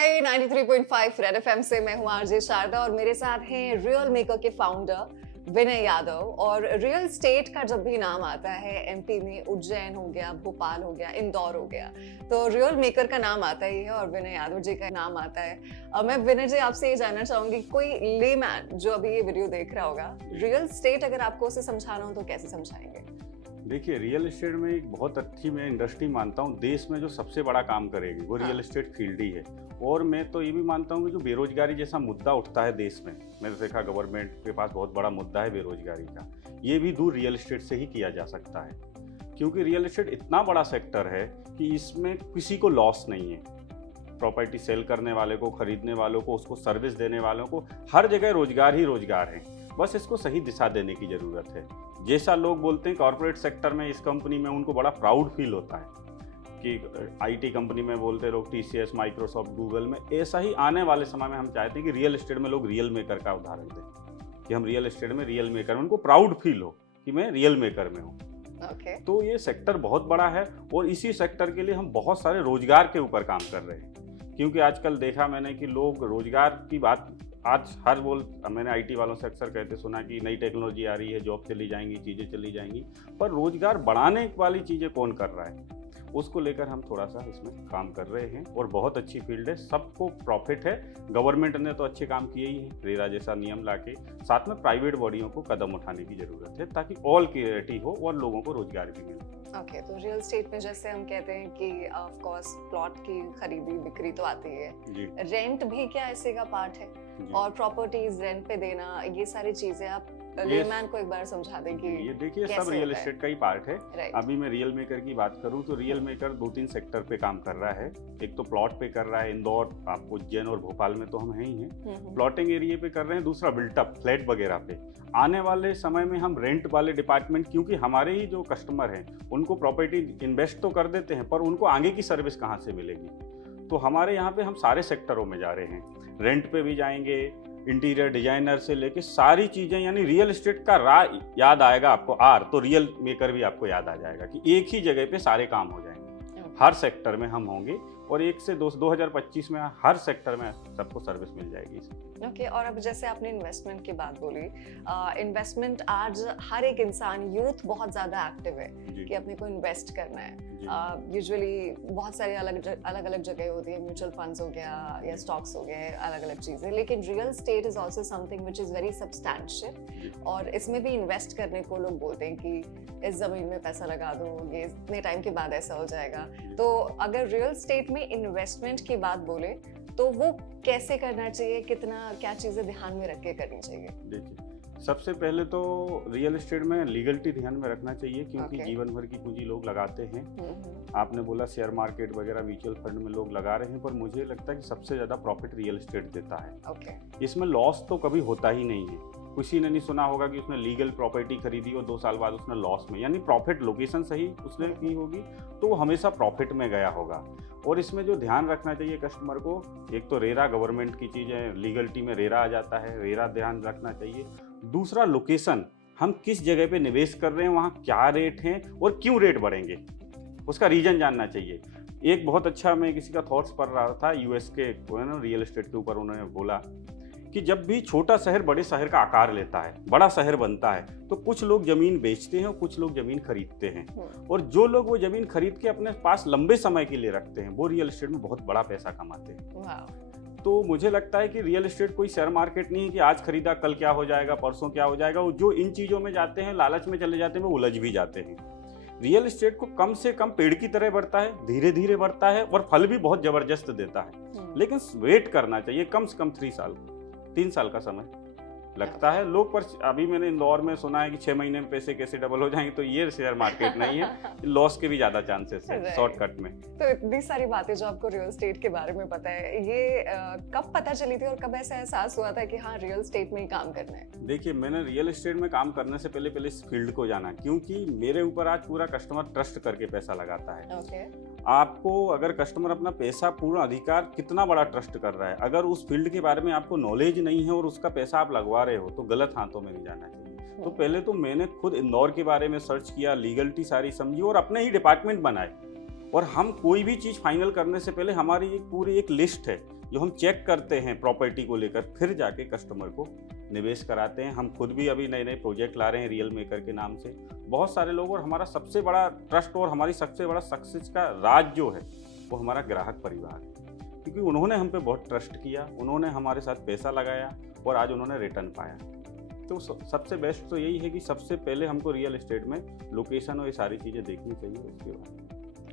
हाय 93.5 red FM से मैं हूं आरजे शारदा और मेरे साथ हैं रियल मेकर के फाउंडर विनय यादव। और रियल स्टेट का जब भी नाम आता है एमपी में उज्जैन हो गया, भोपाल हो गया, इंदौर हो गया, तो रियल मेकर का नाम आता ही है और विनय यादव जी का नाम आता है। मैं विनय जी आपसे ये जानना चाहूंगी, कोई लेमैन जो अभी ये वीडियो देख रहा होगा, रियल स्टेट अगर आपको उसे समझाना हो तो कैसे समझाएंगे? देखिए, रियल एस्टेट में एक बहुत अच्छी मैं इंडस्ट्री मानता हूँ। देश में जो सबसे बड़ा काम करेगी वो रियल एस्टेट फील्ड ही है। और मैं तो ये भी मानता हूँ कि जो बेरोजगारी जैसा मुद्दा उठता है देश में, मैंने देखा गवर्नमेंट के पास बहुत बड़ा मुद्दा है बेरोजगारी का, ये भी दूर रियल एस्टेट से ही किया जा सकता है। क्योंकि रियल एस्टेट इतना बड़ा सेक्टर है कि इसमें किसी को लॉस नहीं है। प्रॉपर्टी सेल करने वाले को, खरीदने वालों को, उसको सर्विस देने वालों को, हर जगह रोजगार ही रोजगार है। बस इसको सही दिशा देने की ज़रूरत है। जैसा लोग बोलते हैं कॉर्पोरेट सेक्टर में, इस कंपनी में उनको बड़ा प्राउड फील होता है कि आईटी कंपनी में बोलते लोग, टीसीएस, माइक्रोसॉफ्ट, गूगल में, ऐसा ही आने वाले समय में हम चाहते हैं कि रियल एस्टेट में लोग रियल मेकर का उदाहरण दें कि हम रियल एस्टेट में रियल मेकर में, उनको प्राउड फील हो कि मैं रियल मेकर में हूँ। तो ये सेक्टर बहुत बड़ा है और इसी सेक्टर के लिए हम बहुत सारे रोजगार के ऊपर काम कर रहे हैं। क्योंकि आजकल देखा मैंने कि लोग रोजगार की बात आज मैंने आईटी वालों से अक्सर कहते सुना कि नई टेक्नोलॉजी आ रही है, जॉब चली जाएंगी, चीज़ें चली जाएंगी, पर रोजगार बढ़ाने वाली चीज़ें कौन कर रहा है, उसको लेकर हम थोड़ा सा इसमें काम कर रहे हैं। और बहुत अच्छी फील्ड है, सबको प्रॉफिट है। गवर्नमेंट ने तो अच्छे काम किए ही हैं, रेरा जैसा नियम लाके, साथ में प्राइवेट बॉडियों को कदम उठाने की ज़रूरत है ताकि ऑल क्लियरिटी हो और लोगों को रोजगार भी मिले। ओके, तो रियल स्टेट में जैसे हम कहते हैं कि ऑफ कोर्स प्लॉट की खरीदी बिक्री तो आती है, रेंट भी क्या इसी का पार्ट है? और प्रॉपर्टीज रेंट पे देना, ये सारी चीजें आप लेमैन को एक बार समझा दें कि ये देखिए सब रियल एस्टेट का ही पार्ट है। अभी मैं रियल मेकर की बात करूं तो रियल मेकर 2-3 सेक्टर पे काम कर रहा है। एक तो प्लॉट पे कर रहा है, इंदौर, आपको उज्जैन और भोपाल में तो हम हैं ही हैं, प्लॉटिंग एरिया पे कर रहे हैं। दूसरा बिल्टअप फ्लैट वगैरह पे। आने वाले समय में हम रेंट वाले डिपार्टमेंट, क्योंकि हमारे ही जो कस्टमर हैं उनको प्रॉपर्टी इन्वेस्ट तो कर देते हैं पर उनको आगे की सर्विस कहाँ से मिलेगी, तो हमारे यहाँ पे हम सारे सेक्टरों में जा रहे हैं। रेंट पे भी जाएंगे, इंटीरियर डिजाइनर से लेके सारी चीज़ें, यानी रियल एस्टेट का रा याद आएगा आपको आर, तो रियल मेकर भी आपको याद आ जाएगा कि एक ही जगह पे सारे काम हो जाएंगे। हर सेक्टर में हम होंगे और 1 से 2025 में हर सेक्टर में सबको सर्विस मिल जाएगी। ओके, और अब जैसे आपने इन्वेस्टमेंट की बात बोली, इन्वेस्टमेंट आज हर एक इंसान, यूथ बहुत ज़्यादा एक्टिव है कि अपने को इन्वेस्ट करना है। यूजुअली बहुत सारी अलग अलग जगह होती है, म्यूचुअल फंड्स हो गया या स्टॉक्स हो गए, अलग अलग चीज़ें, लेकिन real estate is also something which is very substantial और इसमें भी इन्वेस्ट करने को लोग बोलते हैं कि इस ज़मीन में पैसा लगा दो, ये इतने टाइम के बाद ऐसा हो जाएगा। तो अगर रियल स्टेट में इन्वेस्टमेंट की बात बोले तो वो कैसे करना चाहिए, कितना, क्या चीजें ध्यान में रख के करनी चाहिए? देखिए, सबसे पहले तो रियल एस्टेट में लीगलिटी ध्यान में रखना चाहिए, क्योंकि जीवन भर की पूंजी लोग लगाते हैं। आपने बोला शेयर मार्केट वगैरह, म्यूचुअल फंड में लोग लगा रहे हैं, पर मुझे लगता है कि सबसे ज्यादा प्रॉफिट रियल एस्टेट देता है। इसमें लॉस तो कभी होता ही नहीं है। किसी ने नहीं सुना होगा कि उसने लीगल प्रॉपर्टी खरीदी और 2 साल बाद उसने लॉस में, यानी प्रॉफिट, लोकेशन सही उसने की होगी तो वो हमेशा प्रॉफिट में गया होगा। और इसमें जो ध्यान रखना चाहिए कस्टमर को, एक तो रेरा गवर्नमेंट की चीज़ है, लीगलिटी में रेरा आ जाता है, रेरा ध्यान रखना चाहिए। दूसरा लोकेशन, हम किस जगह पे निवेश कर रहे हैं, वहाँ क्या रेट हैं और क्यों रेट बढ़ेंगे, उसका रीजन जानना चाहिए। एक बहुत अच्छा, मैं किसी का थॉट्स पढ़ रहा था, यूएस के रियल एस्टेट के ऊपर, उन्होंने बोला कि जब भी छोटा शहर बड़े शहर का आकार लेता है, बड़ा शहर बनता है, तो कुछ लोग जमीन बेचते हैं और कुछ लोग जमीन खरीदते हैं। और जो लोग वो जमीन खरीद के अपने पास लंबे समय के लिए रखते हैं, वो रियल एस्टेट में बहुत बड़ा पैसा कमाते हैं। तो मुझे लगता है कि रियल एस्टेट कोई शेयर मार्केट नहीं है कि आज खरीदा कल क्या हो जाएगा, परसों क्या हो जाएगा। वो जो इन चीज़ों में जाते हैं, लालच में चले जाते हैं, वो उलझ भी जाते हैं। रियल एस्टेट को कम से कम पेड़ की तरह बढ़ता है, धीरे धीरे बढ़ता है और फल भी बहुत जबरदस्त देता है, लेकिन वेट करना चाहिए कम से कम 3 साल का समय लगता है लोग। पर अभी मैंने इंदौर में सुना है कि 6 महीने में पैसे कैसे डबल हो जाएंगे, तो ये शेयर मार्केट नहीं है, लॉस के भी ज्यादा चांसेस है शॉर्टकट में। तो इतनी सारी बातें जो आपको रियल एस्टेट के बारे में पता है, ये कब पता चली थी और कब ऐसा एहसास हुआ था कि हाँ रियल एस्टेट में ही काम करना है? देखिए, मैंने रियल एस्टेट में काम करने से पहले इस फील्ड को जाना, क्योंकि मेरे ऊपर आज पूरा कस्टमर ट्रस्ट करके पैसा लगाता है। आपको अगर कस्टमर अपना पैसा, पूरा अधिकार, कितना बड़ा ट्रस्ट कर रहा है, अगर उस फील्ड के बारे में आपको नॉलेज नहीं है और उसका पैसा आप लगवा रहे हो, तो गलत हाथों में नहीं जाना चाहिए। तो पहले तो मैंने खुद इंदौर के बारे में सर्च किया, लीगलिटी सारी समझी और अपने ही डिपार्टमेंट बनाए। और हम कोई भी चीज़ फाइनल करने से पहले हमारी पूरी एक लिस्ट है जो हम चेक करते हैं प्रॉपर्टी को लेकर, फिर जाके कस्टमर को निवेश कराते हैं। हम खुद भी अभी नए नए प्रोजेक्ट ला रहे हैं रियल मेकर के नाम से, बहुत सारे लोग। और हमारा सबसे बड़ा ट्रस्ट और हमारी सबसे बड़ा सक्सेस का राज जो है वो हमारा ग्राहक परिवार है, क्योंकि उन्होंने हम पे बहुत ट्रस्ट किया, उन्होंने हमारे साथ पैसा लगाया और आज उन्होंने रिटर्न पाया। तो सबसे बेस्ट तो यही है कि सबसे पहले हमको रियल एस्टेट में लोकेशन और ये सारी चीज़ें देखनी चाहिए, उसके बाद।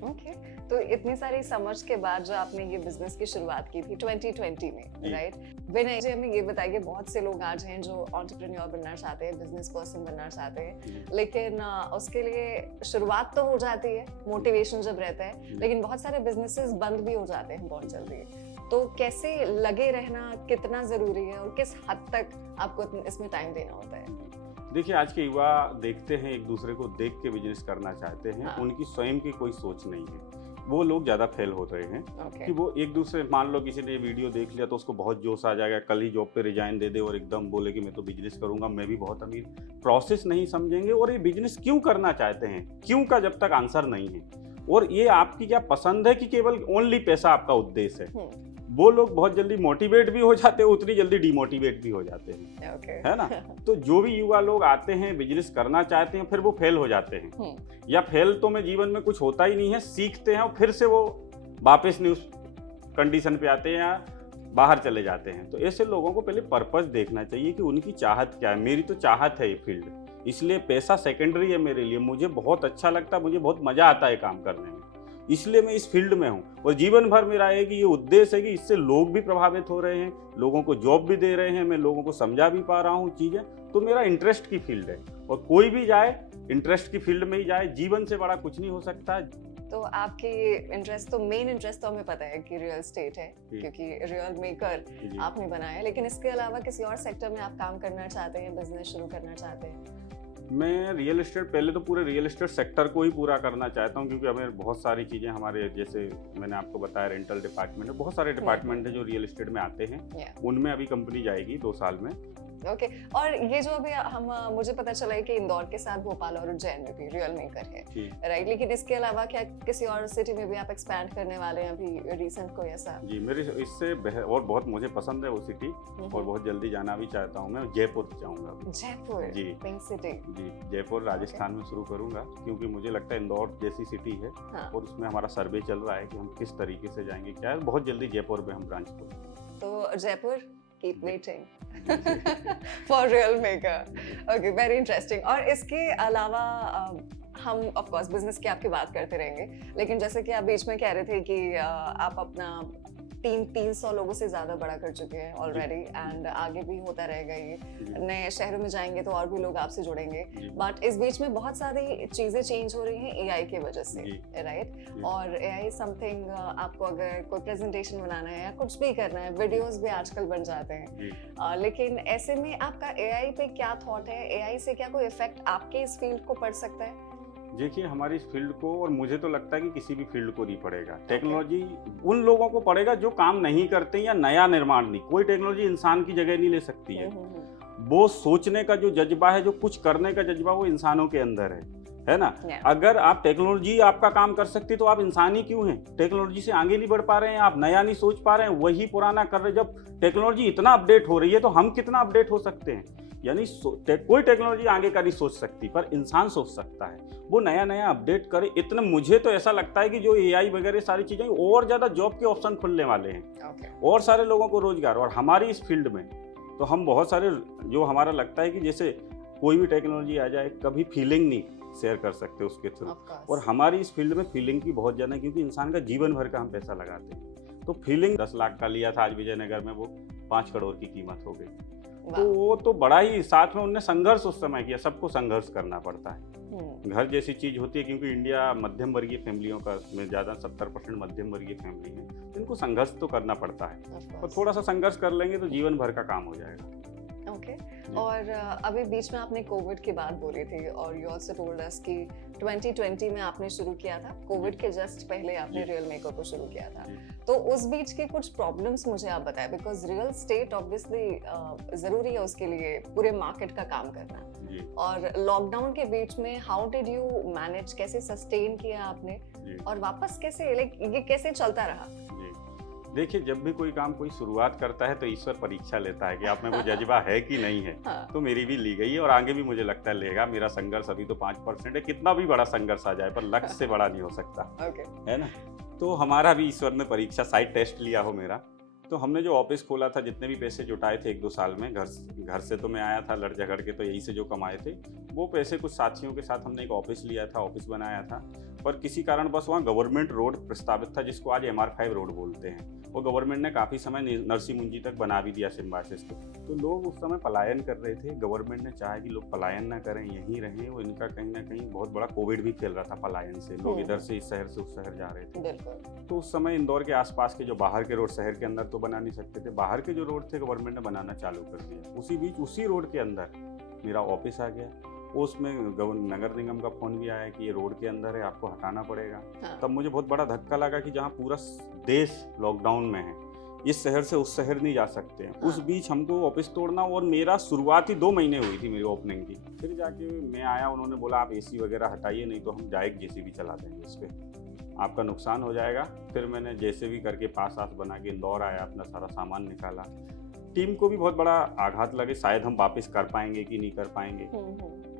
ओके तो इतनी सारी समझ के बाद जो आपने ये बिजनेस की शुरुआत की थी 2020 में, राइट? विनय जी हमें ये बताइए, बहुत से लोग आज हैं जो एंटरप्रेन्योर बनना चाहते हैं, बिजनेस पर्सन बनना चाहते हैं, लेकिन उसके लिए शुरुआत तो हो जाती है, मोटिवेशन जब रहता है, लेकिन बहुत सारे बिजनेसेस बंद भी हो जाते हैं बहुत जल्दी। तो कैसे लगे रहना कितना जरूरी है और किस हद तक आपको इसमें टाइम देना होता है? देखिए, आज के युवा देखते हैं, एक दूसरे को देख के बिजनेस करना चाहते हैं। उनकी स्वयं की कोई सोच नहीं है, वो लोग ज़्यादा फेल होते हैं। कि वो एक दूसरे, मान लो किसी ने ये वीडियो देख लिया तो उसको बहुत जोश आ जाएगा, कल ही जॉब पे रिजाइन दे दे और एकदम बोले कि मैं तो बिजनेस करूंगा, मैं भी बहुत अमीर। प्रोसेस नहीं समझेंगे और ये बिजनेस क्यों करना चाहते हैं, क्यों का जब तक आंसर नहीं है, और ये आपकी क्या पसंद है कि केवल ओनली पैसा आपका उद्देश्य है, वो लोग बहुत जल्दी मोटिवेट भी हो जाते हैं, उतनी जल्दी डिमोटिवेट भी हो जाते हैं, है ना? तो जो भी युवा लोग आते हैं, बिजनेस करना चाहते हैं, फिर वो फेल हो जाते हैं, या फेल तो में जीवन में कुछ होता ही नहीं है, सीखते हैं और फिर से वो वापस नहीं उस कंडीशन पे आते हैं या बाहर चले जाते हैं। तो ऐसे लोगों को पहले पर्पस देखना चाहिए कि उनकी चाहत क्या है। मेरी तो चाहत है ये फील्ड, इसलिए पैसा सेकेंडरी है मेरे लिए, मुझे बहुत अच्छा लगता है, मुझे बहुत मजा आता है काम करने में, इसलिए मैं इस फील्ड में हूँ। और जीवन भर मेरा है कि ये उद्देश्य है कि इससे लोग भी प्रभावित हो रहे हैं, लोगों को जॉब भी दे रहे हैं, मैं लोगों को समझा भी पा रहा हूँ चीज़ें, तो मेरा इंटरेस्ट की फील्ड है। और कोई भी जाए इंटरेस्ट की फील्ड में ही जाए, जीवन से बड़ा कुछ नहीं हो सकता। तो आपकी इंटरेस्ट तो मेन इंटरेस्ट तो हमें पता है कि रियल एस्टेट है, क्योंकि रियल मेकर आपने बनाया है, लेकिन इसके अलावा किसी और सेक्टर में आप काम करना चाहते हैं, बिजनेस शुरू करना चाहते हैं? मैं रियल एस्टेट, पहले तो पूरे रियल एस्टेट सेक्टर को ही पूरा करना चाहता हूँ, क्योंकि हमें बहुत सारी चीज़ें हमारे, जैसे मैंने आपको बताया रेंटल डिपार्टमेंट है, बहुत सारे डिपार्टमेंट है जो रियल एस्टेट में आते हैं, उनमें अभी कंपनी जाएगी 2 साल में। ओके और ये जो अभी हम मुझे पता चला है कि इंदौर के साथ भोपाल और उज्जैन में भी रियल मेकर है, राइट? लेकिन इसके अलावा क्या किसी और सिटी में भी आप एक्सपैंड करने वाले हैं अभी रिसेंट कोई ऐसा? जी, मेरे इससे और बहुत मुझे पसंद है वो सिटी, और बहुत जल्दी जाना भी चाहता हूँ। मैं जयपुर जाऊँगा। जयपुर? जी, पिंक सिटी। जी, जयपुर राजस्थान में शुरू करूँगा, क्योंकि मुझे लगता है इंदौर जैसी सिटी है, और उसमें हमारा सर्वे चल रहा है कि हम किस तरीके से जाएंगे, क्या है, बहुत जल्दी जयपुर में हम ब्रांच खोलेंगे। तो Jaipur keep waiting for real maker. Okay, very interesting. और इसके अलावा हम ऑफ कोर्स बिजनेस की आपकी बात करते रहेंगे, लेकिन जैसे कि आप बीच में कह रहे थे कि आप अपना टीम 300 लोगों से ज्यादा बड़ा कर चुके हैं ऑलरेडी, एंड आगे भी होता रहेगा। ये नए शहरों में जाएंगे तो और भी लोग आपसे जुड़ेंगे, बट इस बीच में बहुत सारी चीजें चेंज हो रही हैं एआई की वजह से, राइट? और एआई समथिंग, आपको अगर कोई प्रेजेंटेशन बनाना है या कुछ भी करना है, वीडियोस भी आजकल बन जाते हैं, लेकिन ऐसे में आपका एआई पे क्या थॉट है? एआई से क्या कोई इफेक्ट आपके इस फील्ड को पड़ सकता है? देखिए, हमारी इस फील्ड को, और मुझे तो लगता है कि किसी भी फील्ड को नहीं पड़ेगा। टेक्नोलॉजी उन लोगों को पड़ेगा जो काम नहीं करते या नया निर्माण नहीं। कोई टेक्नोलॉजी इंसान की जगह नहीं ले सकती है। वो सोचने का जो जज्बा है, जो कुछ करने का जज्बा, वो इंसानों के अंदर है ना? अगर आप टेक्नोलॉजी आपका काम कर सकती तो आप इंसान ही क्यों हैं? टेक्नोलॉजी से आगे नहीं बढ़ पा रहे हैं, आप नया नहीं सोच पा रहे हैं, वही पुराना कर रहे हैं। जब टेक्नोलॉजी इतना अपडेट हो रही है तो हम कितना अपडेट हो सकते हैं? यानी कोई टेक्नोलॉजी आगे का नहीं सोच सकती, पर इंसान सोच सकता है, वो नया नया अपडेट करे। इतना मुझे तो ऐसा लगता है कि जो एआई वगैरह सारी चीजें, और ज्यादा जॉब के ऑप्शन खुलने वाले हैं, और सारे लोगों को रोजगार। और हमारी इस फील्ड में तो हम बहुत सारे, जो हमारा लगता है कि जैसे कोई भी टेक्नोलॉजी आ जाए, कभी फीलिंग नहीं शेयर कर सकते उसके थ्रू, और हमारी इस फील्ड में फीलिंग की बहुत ज्यादा, क्योंकि इंसान का जीवन भर का हम पैसा लगाते हैं। तो फीलिंग 10 लाख का लिया था, आज विजयनगर में वो 5 करोड़ की कीमत हो गई। तो वो तो बड़ा ही, साथ में उन्होंने संघर्ष उस समय किया। सबको संघर्ष करना पड़ता है, घर जैसी चीज होती है, क्योंकि इंडिया मध्यम वर्गीय फैमिलियों का में ज्यादा 70% मध्यम वर्गीय फैमिली है, इनको संघर्ष तो करना पड़ता है, और थोड़ा सा संघर्ष कर लेंगे तो जीवन भर का काम हो जाएगा। ओके और अभी बीच में आपने कोविड की बात बोली थी, और यू आल्सो टोल्ड अस कि 2020 में आपने शुरू किया था, कोविड के जस्ट पहले आपने रियल मेकर को शुरू किया था। तो उस बीच के कुछ प्रॉब्लम्स मुझे आप बताएं, बिकॉज रियल स्टेट ऑब्वियसली जरूरी है उसके लिए पूरे मार्केट का काम करना, और लॉकडाउन के बीच में हाउ डिड यू मैनेज, कैसे सस्टेन किया आपने, और वापस कैसे, लाइक ये कैसे चलता रहा? देखिए, जब भी कोई काम कोई शुरुआत करता है तो ईश्वर परीक्षा लेता है कि आप में वो जज्बा है कि नहीं है। हाँ। तो मेरी भी ली गई है और आगे भी मुझे लगता है लेगा। मेरा संघर्ष अभी तो 5% है, कितना भी बड़ा संघर्ष आ जाए पर लक्ष्य से बड़ा नहीं हो सकता, है ना। तो हमारा भी ईश्वर ने परीक्षा, साइड टेस्ट लिया हो मेरा। तो हमने जो ऑफिस खोला था, जितने भी पैसे जुटाए थे 1-2 साल में, घर से तो मैं आया था लड़ झगड़ के, तो यही से जो कमाए थे वो पैसे कुछ साथियों के साथ हमने एक ऑफिस लिया था, ऑफिस बनाया था। पर किसी कारण बस वहाँ गवर्नमेंट रोड प्रस्तावित था, जिसको आज MR5 रोड बोलते हैं। वो गवर्नमेंट ने काफ़ी समय नरसी मुंजी तक बना भी दिया सिम्बासिस को। तो लोग उस समय पलायन कर रहे थे। गवर्नमेंट ने चाहा कि लोग पलायन ना करें, यहीं रहें। वो इनका कहीं ना कहीं बहुत बड़ा कोविड भी फैल रहा था पलायन से, लोग इधर से इस शहर से उस शहर जा रहे थे। तो उस समय इंदौर के आसपास के जो बाहर के रोड, शहर के अंदर तो बना नहीं सकते थे, बाहर के जो रोड थे गवर्नमेंट ने बनाना चालू कर दिया। उसी बीच उसी रोड के अंदर मेरा ऑफिस आ गया। उसमें नगर निगम का फोन भी आया कि ये रोड के अंदर है, आपको हटाना पड़ेगा। हाँ। तब मुझे बहुत बड़ा धक्का लगा कि जहाँ पूरा देश लॉकडाउन में है, इस शहर से उस शहर नहीं जा सकते हैं। हाँ। उस बीच हमको ऑफिस तोड़ना, और मेरा शुरुआत ही 2 महीने हुई थी मेरी ओपनिंग की। फिर जाके मैं आया, उन्होंने बोला आप AC वगैरह हटाइए, नहीं तो हम डायरेक्ट JCB चला देंगे, इस पर आपका नुकसान हो जाएगा। फिर मैंने JCB करके पास बना के इंदौर आया, अपना सारा सामान निकाला। टीम को भी बहुत बड़ा आघात लगे, शायद हम वापस कर पाएंगे कि नहीं कर पाएंगे।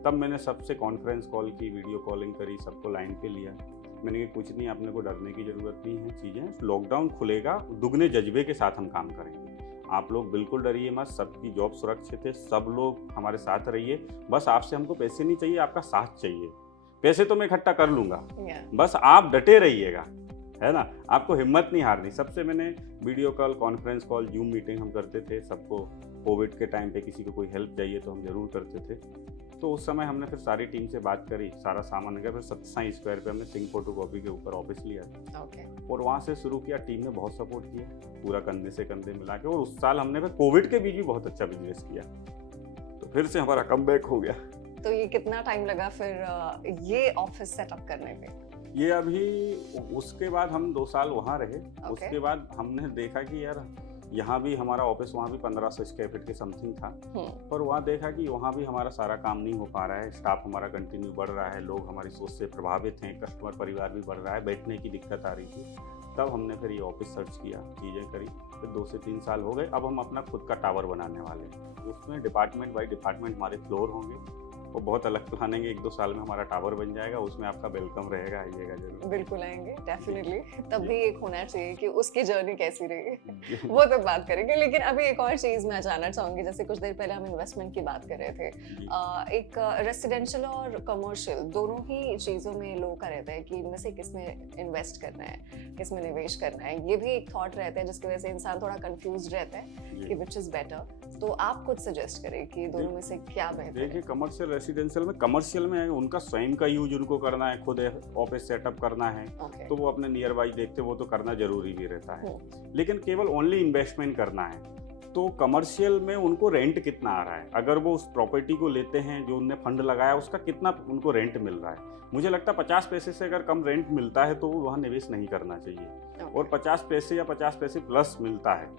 तब मैंने सबसे कॉन्फ्रेंस कॉल की, वीडियो कॉलिंग करी, सबको लाइन पे लिया। मैंने कहा कुछ नहीं, अपने को डरने की ज़रूरत नहीं है, चीज़ें लॉकडाउन खुलेगा, दुगने जज्बे के साथ हम काम करेंगे। आप लोग बिल्कुल डरिए मत, सबकी जॉब सुरक्षित है, सब लोग हमारे साथ रहिए। बस आपसे हमको पैसे नहीं चाहिए, आपका साथ चाहिए। पैसे तो मैं इकट्ठा कर लूँगा, बस आप डटे रहिएगा, है ना। आपको हिम्मत नहीं हारनी। सबसे मैंने video call, conference call, zoom meeting हम करते थे। सबको कोविड के टाइम पे किसी को कोई हेल्प चाहिए तो हम ज़रूर करते थे। तो उस समय हमने फिर सारी टीम से बात करी, सारा सामान लेकर फिर 27 स्क्वायर पे हमने सिंह फोटोकॉपी के ऊपर ऑफिस लिया और वहाँ से शुरू किया। टीम ने बहुत सपोर्ट किया, पूरा कंधे से कंधे मिला के। और उस साल हमने फिर कोविड के बीच भी बहुत अच्छा बिजनेस किया, तो फिर से हमारा कमबैक हो गया। तो ये कितना टाइम लगा फिर ये ऑफिस सेटअप करने पे? ये अभी उसके बाद हम 2 साल वहाँ रहे। उसके बाद हमने देखा कि यार यहाँ भी हमारा ऑफिस, वहाँ भी 1500 स्क्वायर फीट के समथिंग था, पर वहाँ देखा कि वहाँ भी हमारा सारा काम नहीं हो पा रहा है। स्टाफ हमारा कंटिन्यू बढ़ रहा है, लोग हमारी सोच से प्रभावित हैं, कस्टमर परिवार भी बढ़ रहा है, बैठने की दिक्कत आ रही थी। तब हमने फिर ये ऑफिस सर्च किया, चीज़ें करी। फिर 2 से 3 साल हो गए। अब हम अपना खुद का टावर बनाने वाले हैं। उसमें डिपार्टमेंट बाई डिपार्टमेंट हमारे फ्लोर होंगे, वो बहुत अलग प्लान है। 1-2 साल में हमारा टावर बन जाएगा, उसमें आपका वेलकम रहेगा, आइएगा जरूर। बिल्कुल आएंगे, डेफिनेटली। तब भी एक होना चाहिए कि उसकी जर्नी कैसी रही, वो तो बात करेंगे। लेकिन अभी एक और चीज मैं जानना चाहूंगी, जैसे कुछ देर पहले हम इन्वेस्टमेंट की बात कर रहे थे। एक रेसिडेंशियल और कमर्शियल दोनों ही चीजों में लोग का रहता है कि इनमें से किस में इन्वेस्ट करना है, किस में निवेश करना है। ये भी एक थॉट रहता है जिसकी वजह से इंसान थोड़ा कंफ्यूज रहता है कि विच इज बेटर। तो आप कुछ सजेस्ट करें कि दोनों में से क्या बेहतर है? देखिए, कमर्शियल कमर्शियल में उनका स्वयं का यूज उनको करना है, खुद ऑफिस सेटअप करना है, तो वो अपने नियर बाई देखते, वो तो करना जरूरी भी रहता है। लेकिन केवल ओनली इन्वेस्टमेंट करना है तो कमर्शियल में उनको रेंट कितना आ रहा है, अगर वो उस प्रॉपर्टी को लेते हैं जो उनने फंड लगाया, उसका कितना उनको रेंट मिल रहा है। मुझे लगता है 50 पैसे से अगर कम रेंट मिलता है तो वहाँ निवेश नहीं करना चाहिए। और 50 पैसे या 50 पैसे प्लस मिलता है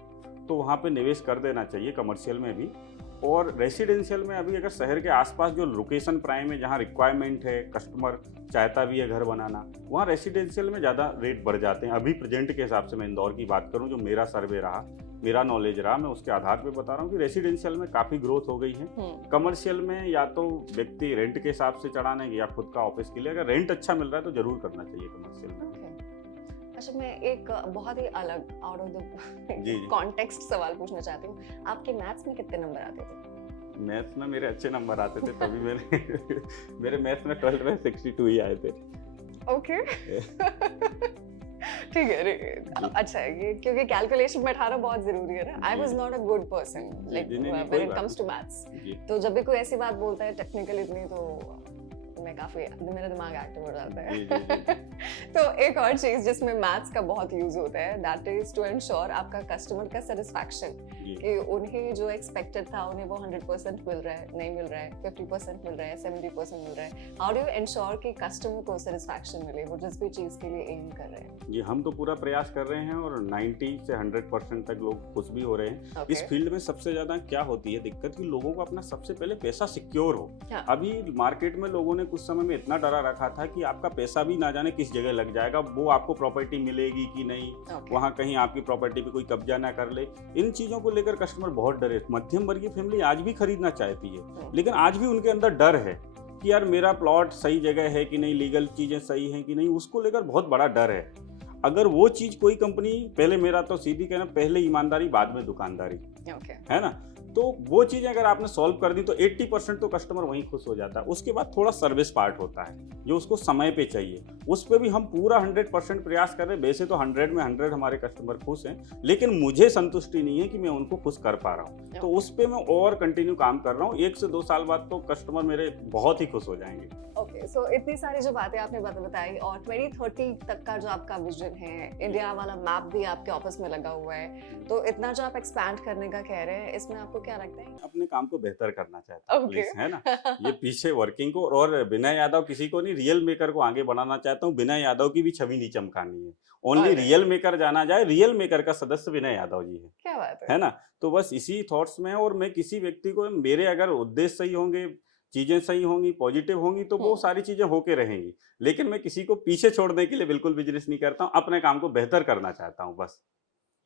तो वहाँ पे निवेश कर देना चाहिए, कमर्शियल में भी। और रेसिडेंशियल में अभी अगर शहर के आसपास जो लोकेशन प्राइम है, जहाँ रिक्वायरमेंट है, कस्टमर चाहता भी है घर बनाना, वहाँ रेसिडेंशियल में ज़्यादा रेट बढ़ जाते हैं। अभी प्रेजेंट के हिसाब से मैं इंदौर की बात करूँ, जो मेरा सर्वे रहा, मेरा नॉलेज रहा, मैं उसके आधार पे बता रहा हूँ कि रेसिडेंशियल में काफ़ी ग्रोथ हो गई है। कमर्शियल में या तो व्यक्ति रेंट के हिसाब से चढ़ाने या खुद का ऑफिस के लिए, अगर रेंट अच्छा मिल रहा है तो जरूर करना चाहिए कमर्शियल में। अच्छा, मैं एक बहुत ही अलग आउट ऑफ द कॉन्टेक्स्ट सवाल पूछना चाहती हूँ। आपके मैथ्स में कितने नंबर आते थे? मैथ्स में मेरे अच्छे नंबर आते थे, तभी मेरे मैथ्स में 12 में 62 ही आए थे। ओके। ठीक है। अच्छा है ये, क्योंकि कैलकुलेशन बैठाना बहुत जरूरी है ना। I was not a good person like when it comes to maths. तो जब भी कोई ऐसी बात बोलता है टेक्निकल इतनी, तो मैं काफी, मेरा दिमाग एक्टिव हो जाता है। तो एक और चीज जिसमें मैथ्स का बहुत यूज होता है, दैट इज टू एंश्योर आपका कस्टमर का सेटिस्फैक्शन, कि उन्हें जो एक्सपेक्टेड था उन्हें वो 100% मिल रहा है, नहीं मिल रहा है, 50% मिल रहा है, 70% मिल रहा है। हाउ डू यू एंश्योर कि कस्टमर को सेटिस्फैक्शन मिले, वो जिस भी चीज के लिए एम कर रहे हैं? ये हम तो पूरा प्रयास कर रहे हैं और 90 से 100% तक लोग खुश भी हो रहे हैं। इस फील्ड में सबसे ज्यादा क्या होती है दिक्कत, कि लोगों को अपना सबसे पहले पैसा सिक्योर हो। अभी मार्केट में लोगों ने कुछ समय में इतना डरा रखा था कि आपका पैसा भी ना जाने किस जगह लग जाएगा, वो आपको प्रॉपर्टी मिलेगी कि नहीं, वहाँ कहीं आपकी प्रॉपर्टी पे कोई कब्जा ना कर ले। इन चीज़ों को लेकर कस्टमर बहुत डरे। मध्यम वर्गीय फैमिली आज भी खरीदना चाहती है, लेकिन आज भी उनके अंदर डर है कि यार मेरा प्लॉट सही जगह है कि नहीं, लीगल चीज़ें सही हैं कि नहीं, उसको लेकर बहुत बड़ा डर है। अगर वो चीज़ कोई कंपनी, पहले मेरा तो सीधी कहना, पहले ईमानदारी बाद में दुकानदारी, है ना, तो वो चीज़ें अगर आपने सॉल्व कर दी तो 80% तो कस्टमर वहीं खुश हो जाता है। उसके बाद थोड़ा सर्विस पार्ट होता है जो उसको समय पे चाहिए, उस पर भी हम पूरा 100% प्रयास कर रहे हैं। वैसे तो 100 में 100 हमारे कस्टमर खुश हैं, लेकिन मुझे संतुष्टि नहीं है कि मैं उनको खुश कर पा रहा हूँ, तो उस पर मैं और कंटिन्यू काम कर रहा हूँ। 1 से 2 साल बाद तो कस्टमर मेरे बहुत ही खुश हो जाएंगे। ओके, सो इतनी सारी जो बातें आपने बताई और 2030 तक का जो आपका विजन है, इंडिया वाला मैप भी आपके ऑफिस में लगा हुआ है, तो इतना जो आप एक्सपैंड करने का कह रहे हैं, इसमें आपको क्या लगता है? अपने काम को बेहतर करना चाहता हूँ, प्लीज, है ना। ये पीछे वर्किंग को, और विनय यादव किसी को नहीं, रियल मेकर को आगे बढ़ाना चाहता हूँ। विनय यादव की भी छवि नहीं चमकानी है, ओनली रियल मेकर जाना जाए। रियल मेकर का सदस्य विनय यादव जी है। क्या बात है ना। तो बस इसी थॉट्स में, और मैं किसी व्यक्ति को, मेरे अगर उद्देश्य सही होंगे, चीजें सही होंगी, पॉजिटिव होंगी, तो वो सारी चीजें होके रहेंगी। लेकिन मैं किसी को पीछे छोड़ने के लिए बिल्कुल बिजनेस नहीं करता हूँ, अपने काम को बेहतर करना चाहता हूँ बस।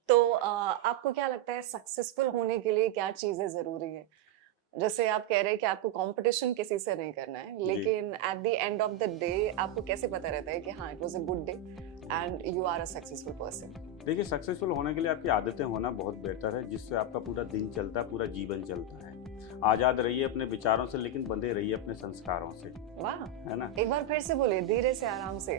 तो आपको क्या लगता है सक्सेसफुल होने के लिए क्या चीजें जरूरी है? जैसे आप कह रहे हैं कि आपको कंपटीशन किसी से नहीं करना है, लेकिन at the end of the day आपको कैसे पता रहता है कि हाँ, it was a good day and you are a successful person? देखिए, सक्सेसफुल होने के लिए आपकी आदतें होना बहुत बेहतर है, जिससे आपका पूरा दिन चलता है, पूरा जीवन चलता है। आजाद रहिए अपने विचारों से, लेकिन बंधे रहिए अपने संस्कारों से। वाह, है ना। एक बार फिर से बोलिए, धीरे से, आराम से।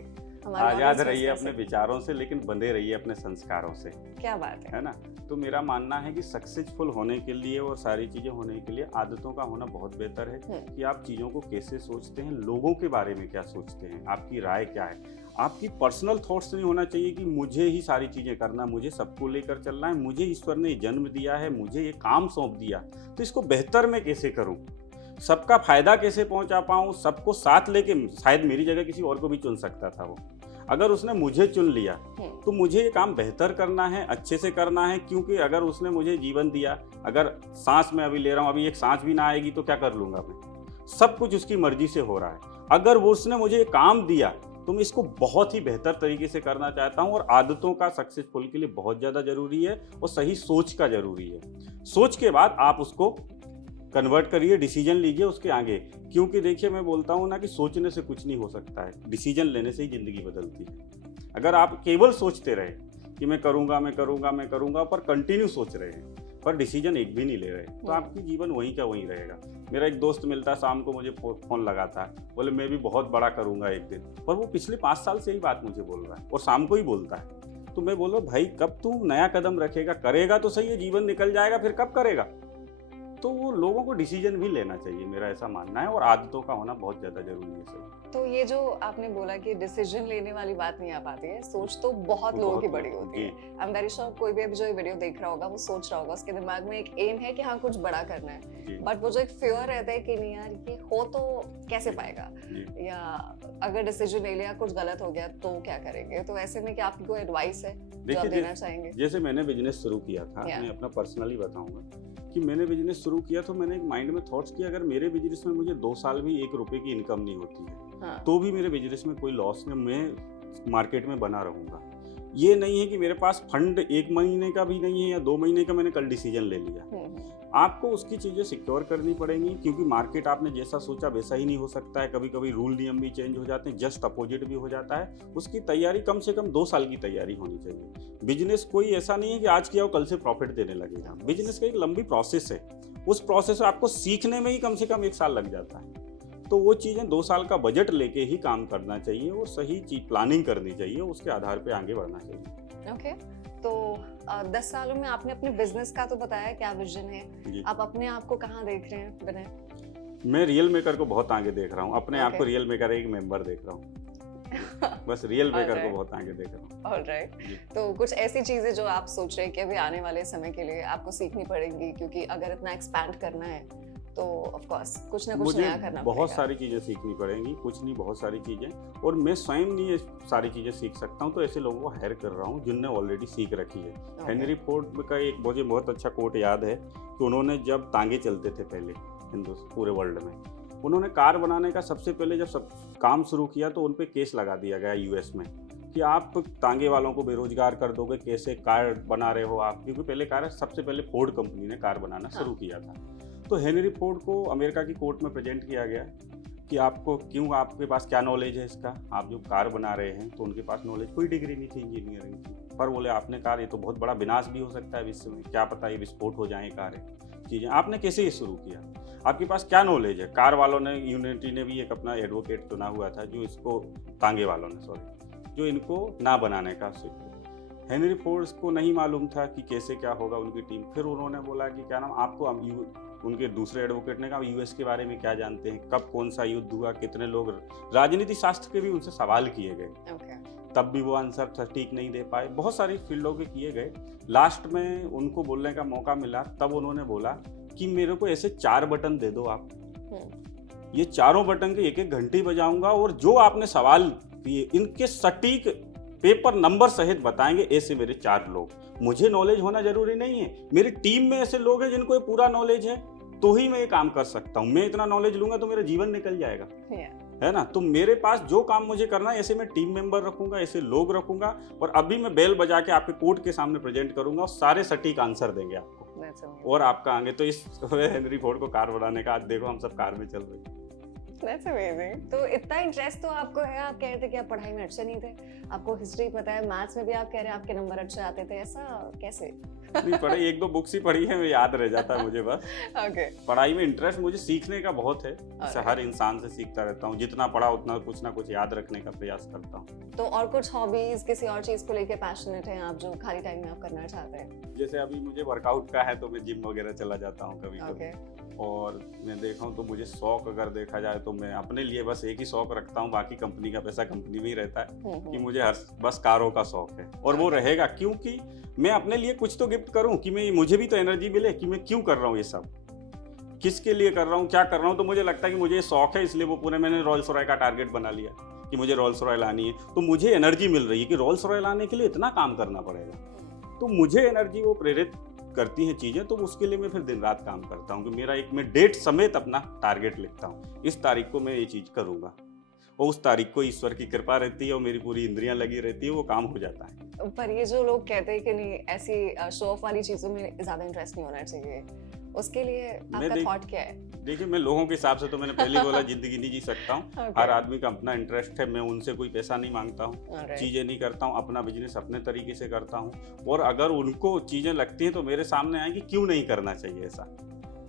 आजाद रहिए अपने विचारों से, लेकिन बंधे रहिए अपने संस्कारों से। क्या बात है ना। तो मेरा मानना है कि सक्सेसफुल होने के लिए और सारी चीजें होने के लिए आदतों का होना बहुत बेहतर है कि आप चीजों को कैसे सोचते हैं, लोगों के बारे में क्या सोचते हैं, आपकी राय क्या है। आपकी पर्सनल थॉट्स नहीं होना चाहिए कि मुझे ही सारी चीजें करना, मुझे सबको लेकर चलना है, मुझे ईश्वर ने जन्म दिया है, मुझे ये काम सौंप दिया, तो इसको बेहतर मैं कैसे करूं, सबका फायदा कैसे पहुंचा पाऊं, सबको साथ लेके। शायद मेरी जगह किसी और को भी चुन सकता था वो, अगर उसने मुझे चुन लिया तो मुझे ये काम बेहतर करना है, अच्छे से करना है। क्योंकि अगर उसने मुझे जीवन दिया, अगर सांस मैं अभी ले रहा हूँ, अभी एक सांस भी ना आएगी तो क्या कर लूंगा मैं। सब कुछ उसकी मर्जी से हो रहा है। अगर वो उसने मुझे काम दिया तो मैं इसको बहुत ही बेहतर तरीके से करना चाहता हूँ। और आदतों का सक्सेसफुल के लिए बहुत ज़्यादा जरूरी है, और सही सोच का जरूरी है। सोच के बाद आप उसको कन्वर्ट करिए, डिसीजन लीजिए उसके आगे। क्योंकि देखिए, मैं बोलता हूँ ना कि सोचने से कुछ नहीं हो सकता है, डिसीजन लेने से ही जिंदगी बदलती है। अगर आप केवल सोचते रहे कि मैं करूँगा मैं करूँगा मैं करूँगा, पर कंटिन्यू सोच रहे हैं पर डिसीजन एक भी नहीं ले रहे, तो आपकी जीवन वहीं का वहीं रहेगा। मेरा एक दोस्त मिलता, शाम को मुझे फोन लगाता, बोले मैं भी बहुत बड़ा करूँगा एक दिन, पर वो पिछले 5 साल से ही बात मुझे बोल रहा है और शाम को ही बोलता है। तो मैं बोलो भाई, कब तू नया कदम रखेगा, करेगा तो सही है, जीवन निकल जाएगा, फिर कब करेगा। तो वो लोगों को डिसीजन भी लेना चाहिए, मेरा ऐसा मानना है, और आदतों का होना बहुत ज्यादा जरूरी है सही। तो ये जो आपने बोला कि डिसीजन लेने वाली बात नहीं आ पाती है, सोच तो बहुत लोगों की बड़ी होती है। आई एम वेरी श्योर कोई भी अभी जो ये वीडियो देख रहा होगा वो सोच रहा होगा, उसके दिमाग में एक एम है कि हाँ कुछ बड़ा करना है, बट वो जो एक फियर रहता है कि नहीं यार ये हो तो कैसे पाएगा, या अगर डिसीजन ले लिया कुछ गलत हो गया तो क्या करेंगे। तो ऐसे में क्या आपकी कोई एडवाइस है जो आप देना चाहेंगे? जैसे मैंने बिजनेस शुरू किया था, मैं अपना पर्सनली बताऊंगा कि मैंने बिजनेस शुरू किया तो मैंने एक माइंड में थॉट्स किया, अगर मेरे बिजनेस में मुझे 2 साल भी 1 रुपए की इनकम नहीं होती है, तो भी मेरे बिजनेस में कोई लॉस नहीं, मैं मार्केट में बना रहूंगा। ये नहीं है कि मेरे पास फंड 1 महीने का भी नहीं है या 2 महीने का, मैंने कल डिसीजन ले लिया। आपको उसकी चीजें सिक्योर करनी पड़ेंगी, क्योंकि मार्केट आपने जैसा सोचा वैसा ही नहीं हो सकता है। कभी कभी रूल नियम भी चेंज हो जाते हैं, जस्ट अपोजिट भी हो जाता है। उसकी तैयारी कम से कम 2 साल की तैयारी होनी चाहिए। बिजनेस कोई ऐसा नहीं है कि आज किया हो कल से प्रॉफिट देने लगेगा। बिजनेस का एक लंबी प्रोसेस है, उस प्रोसेस को आपको सीखने में ही कम से कम 1 साल लग जाता है। तो वो चीज़ें 2 साल का बजट लेके ही काम करना चाहिए और सही चीज प्लानिंग करनी चाहिए, उसके आधार पे आगे बढ़ना चाहिए। ओके, तो 10 सालों में आपने अपने बिजनेस का तो बताया क्या विजन है, आप अपने आप को कहाँ देख रहे हैं विनय? मैं रियल मेकर को बहुत आगे देख रहा हूँ, अपने आप को रियल मेकर एक मेंबर देख रहा हूँ। बस रियल मेकर को बहुत आगे देख रहा हूँ। ऑलराइट, तो कुछ ऐसी चीजें जो आप सोच रहे हैं कि अभी आने वाले समय के लिए आपको सीखनी पड़ेंगी, क्योंकि अगर इतना एक्सपैंड करना है तो ऑफ कोर्स कुछ ना कुछ नया करना पड़ेगा। बहुत सारी चीजें सीखनी पड़ेंगी, कुछ नहीं बहुत सारी चीजें, और मैं स्वयं नहीं ये सारी चीजें सीख सकता हूँ, तो ऐसे लोगों को हायर कर रहा हूँ जिनने ऑलरेडी सीख रखी है। हेनरी फोर्ड का एक मुझे बहुत अच्छा कोट याद है कि उन्होंने जब तांगे चलते थे पहले पूरे वर्ल्ड में, उन्होंने कार बनाने का सबसे पहले जब सब काम शुरू किया तो उन पे केस लगा दिया गया यूएस में कि आप तांगे वालों को बेरोजगार कर दोगे, कैसे कार बना रहे हो आप, क्योंकि पहले कार सबसे पहले फोर्ड कंपनी ने कार बनाना शुरू किया था। तो हेनरी फोर्ड को अमेरिका की कोर्ट में प्रेजेंट किया गया कि आपको क्यों, आपके पास क्या नॉलेज है इसका, आप जो कार बना रहे हैं। तो उनके पास नॉलेज कोई डिग्री नहीं थी इंजीनियरिंग की, पर बोले आपने कार, ये तो बहुत बड़ा विनाश भी हो सकता है विश्व में, क्या पता ये विस्फोट हो जाए कारें चीज़ें, आपने कैसे ये शुरू किया, आपके पास क्या नॉलेज है। कार वालों ने, यूनिटी ने भी एक अपना एडवोकेट चुना हुआ था जो इसको, तांगे वालों ने सॉरी, जो इनको ना बनाने का सीख। हेनरी फोर्ड को नहीं मालूम था कि कैसे क्या होगा उनकी टीम। फिर उन्होंने बोला कि क्या नाम आपको, उनके दूसरे एडवोकेट ने कहा यूएस के बारे में क्या जानते हैं, कब कौन सा युद्ध हुआ, कितने लोग, राजनीति शास्त्र के भी उनसे सवाल किए गए। तब भी वो आंसर सटीक नहीं दे पाए, बहुत सारी फील्डों के किए गए। लास्ट में उनको बोलने का मौका मिला, तब उन्होंने बोला कि मेरे को ऐसे 4 बटन दे दो आप, ये चारों बटन के एक एक घंटी बजाऊंगा और जो आपने सवाल किए इनके सटीक पेपर नंबर सहित बताएंगे। ऐसे मेरे 4 लोग, मुझे नॉलेज होना जरूरी नहीं है, मेरी टीम में ऐसे लोग हैं जिनको ये पूरा नॉलेज है, तो ही मैं ये काम कर सकता हूँ। मैं इतना नॉलेज लूंगा तो मेरा जीवन निकल जाएगा, है ना। तो मेरे पास जो काम मुझे करना है, ऐसे मैं टीम मेंबर रखूंगा, ऐसे लोग रखूंगा, और अभी मैं बेल बजा के आपके कोर्ट के सामने प्रेजेंट करूंगा और सारे सटीक आंसर देंगे आपको, और आपका आगे। तो इस हेनरी फोर्ड को कार बनाने का, आज देखो हम सब कार में चल रहे हैं। That's amazing. तो इतना इंटरेस्ट तो आपको है, आप कह रहे थे कि आप पढ़ाई में अच्छे नहीं थे, आपको हिस्ट्री पता है, मैथ्स में भी आप कह रहे हैं आपके नंबर अच्छे आते थे, ऐसा कैसे? नहीं पढ़ी, 1-2 बुक्स ही पढ़ी है, मैं याद रह जाता है मुझे बस। Okay. पढ़ाई में इंटरेस्ट मुझे सीखने का बहुत है, जैसे हर इंसान से सीखता रहता हूँ, जितना पढ़ा उतना कुछ ना कुछ याद रखने का प्रयास करता हूँ। तो और कुछ हॉबीज, किसी और चीज को लेके पैशनेट हैं आप, जो खाली टाइम में आप करना चाहते हैं? जैसे अभी मुझे वर्कआउट का है तो मैं जिम वगैरह चला जाता हूँ कभी कभी। और मैं देखा हूँ तो मुझे शौक अगर देखा जाए तो मैं अपने लिए बस एक ही शौक रखता हूँ, बाकी कंपनी का पैसा कंपनी में ही रहता है, कि मुझे बस कारों का शौक है, और वो रहेगा, क्योंकि मैं अपने लिए कुछ तो गिफ्ट करूँ, कि मैं, मुझे भी तो एनर्जी मिले कि मैं क्यों कर रहा हूँ ये सब, किसके लिए कर रहा हूँ, क्या कर रहा हूँ। तो मुझे लगता है कि मुझे शौक है, इसलिए वो पूरे मैंने रोल्स रॉय का टारगेट बना लिया कि मुझे रोल्स रॉय लानी है। तो मुझे एनर्जी मिल रही है कि रोल्स रॉय लाने के लिए इतना काम करना पड़ेगा, तो मुझे एनर्जी वो प्रेरित करती हैं चीज़ें, तो उसके लिए मैं फिर दिन रात काम करता हूँ कि मेरा एक, मैं डेट समेत अपना टारगेट लिखता हूँ, इस तारीख को मैं ये चीज़ करूँगा, और उस तारीख को ईश्वर की कृपा रहती है और मेरी पूरी इंद्रियां लगी रहती है, वो काम हो जाता है। पर ये जो लोग कहते हैं कि नहीं, ऐसी शो ऑफ वाली चीज़ों में ज़्यादा इंटरेस्ट नहीं होना चाहिए, उसके लिए आपका थॉट क्या है? देखिए, मैं लोगों के हिसाब से तो मैंने पहले बोला जिंदगी नहीं जी सकता हूँ। हर आदमी का अपना इंटरेस्ट है, मैं उनसे कोई पैसा नहीं मांगता हूँ, चीज़ें नहीं करता हूँ, अपना बिजनेस अपने तरीके से करता हूँ, और अगर उनको चीज़ें लगती हैं तो मेरे सामने आएंगी, क्यों नहीं करना चाहिए ऐसा,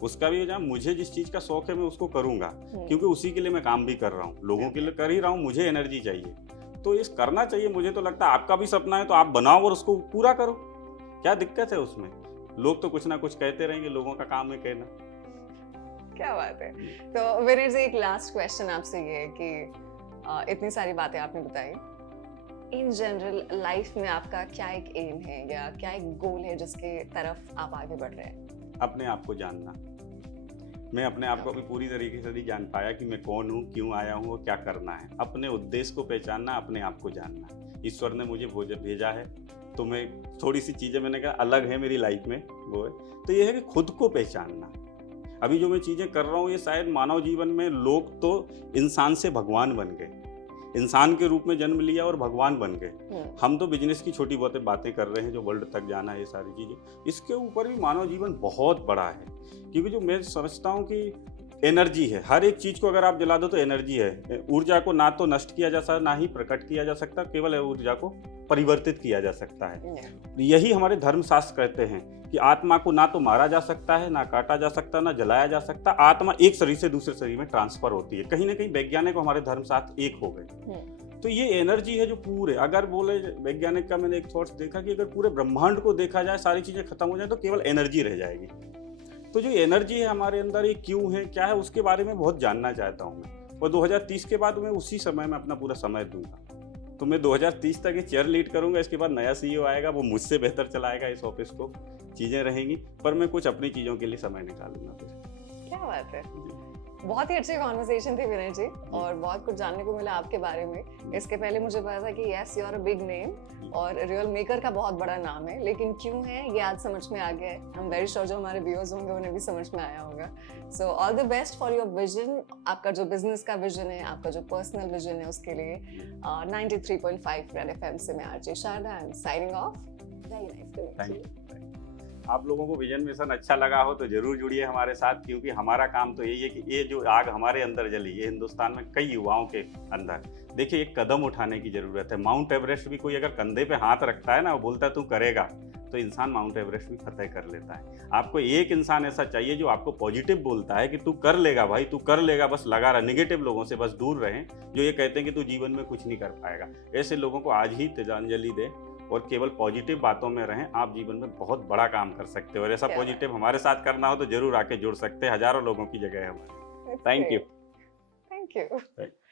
उसका भी हो, मुझे जिस चीज़ का शौक है मैं उसको करूँगा, क्योंकि उसी के लिए मैं काम भी कर रहा हूँ, लोगों के लिए कर ही रहा हूँ, मुझे एनर्जी चाहिए, तो इस करना चाहिए। मुझे तो लगता है आपका भी सपना है तो आप बनाओ और उसको पूरा करो, क्या दिक्कत है उसमें। लोग तो कुछ ना कुछ कहते रहेंगे, लोगों का काम है कहना। क्या बात है। तो विनर जी, एक लास्ट क्वेश्चन आपसे ये है कि इतनी सारी बातें आपने बताई, इन जनरल लाइफ में आपका क्या एक एम है या क्या एक गोल है जिसके तरफ आप आगे बढ़ रहे हैं? अपने आप को जानना। मैं अपने आप को अभी पूरी तरीके से नहीं जान पाया कि मैं कौन हूँ, क्यों आया हूँ और क्या करना है। अपने उद्देश्य को पहचानना, अपने आप को जानना। ईश्वर ने मुझे भेजा है, तो मैं थोड़ी सी चीज़ें, मैंने कहा अलग है मेरी लाइफ में, वो है तो ये है कि खुद को पहचानना। अभी जो मैं चीज़ें कर रहा हूँ ये शायद मानव जीवन में, लोग तो इंसान से भगवान बन गए, इंसान के रूप में जन्म लिया और भगवान बन गए। हम तो बिजनेस की छोटी बहुत बातें कर रहे हैं, जो वर्ल्ड तक जाना है, ये सारी चीज़ें। इसके ऊपर भी मानव जीवन बहुत बड़ा है, क्योंकि जो मैं समझता हूँ कि एनर्जी है, हर एक चीज़ को अगर आप जला दो तो एनर्जी है। ऊर्जा को ना तो नष्ट किया जा सकता, ना ही प्रकट किया जा सकता, केवल ऊर्जा को परिवर्तित किया जा सकता है। यही हमारे धर्मशास्त्र कहते हैं कि आत्मा को ना तो मारा जा सकता है, ना काटा जा सकता, ना जलाया जा सकता। आत्मा एक शरीर से दूसरे शरीर में ट्रांसफर होती है। कहीं ना कहीं वैज्ञानिक हमारे धर्मशास्त्र एक हो गए। तो ये एनर्जी है जो पूरे, अगर बोले वैज्ञानिक का, मैंने एक थॉट्स देखा कि अगर पूरे ब्रह्मांड को देखा जाए, सारी चीजें खत्म हो जाए तो केवल एनर्जी रह जाएगी। तो जो एनर्जी है हमारे अंदर, ये क्यों है, क्या है, उसके बारे में बहुत जानना चाहता हूँ मैं। और 2030 के बाद मैं उसी समय में अपना पूरा समय दूंगा। तो मैं 2030 तक ये चेयर लीड करूंगा, इसके बाद नया सीईओ आएगा, वो मुझसे बेहतर चलाएगा इस ऑफिस को, चीज़ें रहेंगी, पर मैं कुछ अपनी चीज़ों के लिए समय निकालूंगा फिर। क्या बात है। बहुत ही अच्छी कॉन्वर्सेशन थी विनय जी, और बहुत कुछ जानने को मिला आपके बारे में। इसके पहले मुझे पता था कि yes, you are a big name और रियल मेकर का बहुत बड़ा नाम है, लेकिन क्यों है ये आज समझ में आ गया है। आई एम वेरी श्योर जो हमारे व्यूअर्स होंगे उन्हें भी समझ में आया होगा। So all the best for your vision, आपका जो बिजनेस का विजन है, आपका जो पर्सनल विजन है, उसके लिए 93.5 रेड एफएम से मैं RJ Sharda, I am signing off. Very nice to meet you. आप लोगों को विजन मिशन अच्छा लगा हो तो जरूर जुड़िए हमारे साथ, क्योंकि हमारा काम तो यही है कि ये जो आग हमारे अंदर जली, ये हिंदुस्तान में कई युवाओं के अंदर, देखिए एक कदम उठाने की जरूरत है। माउंट एवरेस्ट भी कोई अगर कंधे पे हाथ रखता है ना, वो बोलता है तू करेगा, तो इंसान माउंट एवरेस्ट भी फतेह कर लेता है। आपको एक इंसान ऐसा चाहिए जो आपको पॉजिटिव बोलता है कि तू कर लेगा भाई, तू कर लेगा, बस लगा रहा। निगेटिव लोगों से बस दूर रहें, जो ये कहते हैं कि तू जीवन में कुछ नहीं कर पाएगा। ऐसे लोगों को आज ही तिलांजलि दें और केवल पॉजिटिव बातों में रहें। आप जीवन में बहुत बड़ा काम कर सकते हो, और ऐसा पॉजिटिव हमारे साथ करना हो तो जरूर आके जुड़ सकते हैं। हज़ारों लोगों की जगह है हमारी। Thank you. Thank you.